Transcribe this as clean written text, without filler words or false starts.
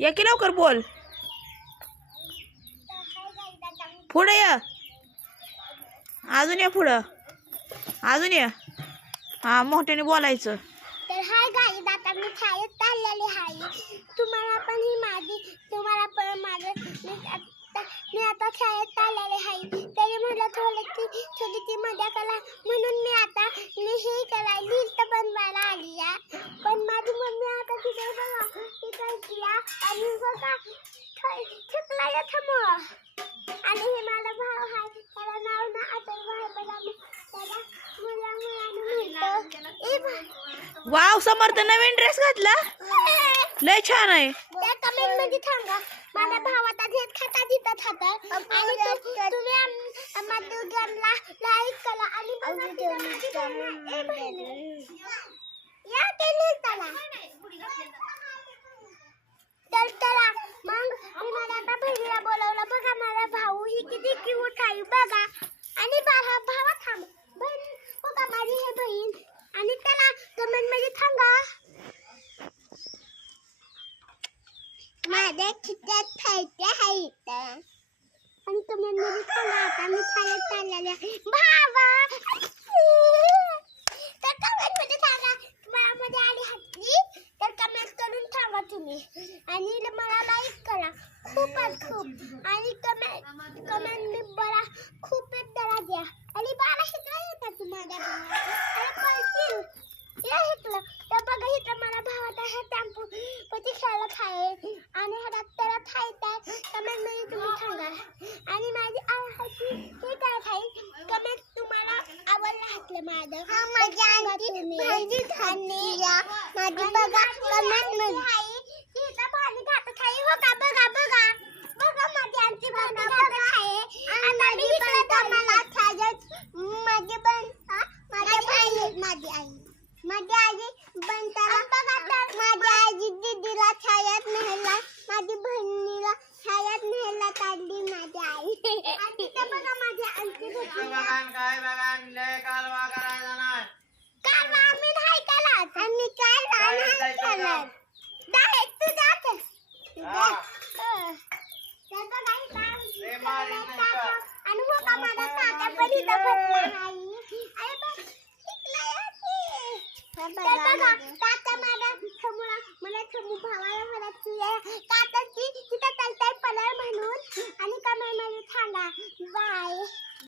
या की लवकर बोल. पुढे या. अजून या पुढं. अजून या. हा मोठ्याने बोलायचं. तर हाय गाईज, आता मी शाळेत चाललेली आहे. तुम्हाला पण ही माझी, तुम्हाला पण माझं. मी आता शाळेत चाललेले आहे. तरी म्हटलं थोडी मजा करा म्हणून मी आता हे करायला लिस्ट बनवायला आली आहे. पण माझी मम्मी आता तिथे बघा तिथे आणि बघा चिखलाच्या समोर. आणि हे माझा भाव आहे, त्याला नाव ना अटल भाई बघा. त्याला वाव, समर्थ नवीन ड्रेस घातला, लय छान आहे. त्या कमेंट मध्ये सांगा माझ्या भावाचा घेत खाता जिथं खाता. आणि तुम्ही माझ्या लाईक करा आणि या केली त्याला. तर चला मग मी माझ्या बहिणीला बोलवलं. बघा माझा भाऊ ही किती क्यूट आहे बघा. आणि भावा थांब बहीण बघा माझी हे बहीण. आणि त्याला कमेंट मध्ये सांगा माझ्या खिच्यात खायचे आहे. आणि कमेंट मध्ये सांगा आता मी शाळेत चाललेले भावा. तर कमेंट मध्ये सांगा तुम्हाला मजा आली हसली तर कमेंट करून सांगा तुम्ही. आणि मला लाईक करा खूपच खूप. आणि कमेंट मी बरा खूप दरा द्या. आणि 12 शिकला येतात तुम्हाला शिकलं तर बघा इथं मला भावाचा हा टॅम्पू पतीक्षाला खाय आणि हा त्याला खायचा कमेंट मध्ये तुम्ही सांगा. आणि माझी आहाची हे काय खाईल कमेंट तुम्हाला आवडलं हसलं माझं. हा माझी भाजी खाणे माझी बघा कमेंट मध्ये तिथं भाजी खात खाई हो का. बघा बघा बघा माझी आमची भाजी खात खाय. आणि माझी मला खायच माझी पण माझी आई बनताना माझ्या आजी दीदीला शाळेत नेला, माझी बहिणीला शाळेत नेला काढली माझी आई. आणि ते बघा माझी आमची कारवा आम्ही नाही केलात. आम्ही काय नाही केलात. डायरेक्ट तू जाते आणि मोठा माझा काका पण इथं बसला आहे. काका माझा मला समू भावाला म्हणत काकाची तिथं चालताय पलर म्हणून. आणि कमेंट मध्ये सांगा बाय.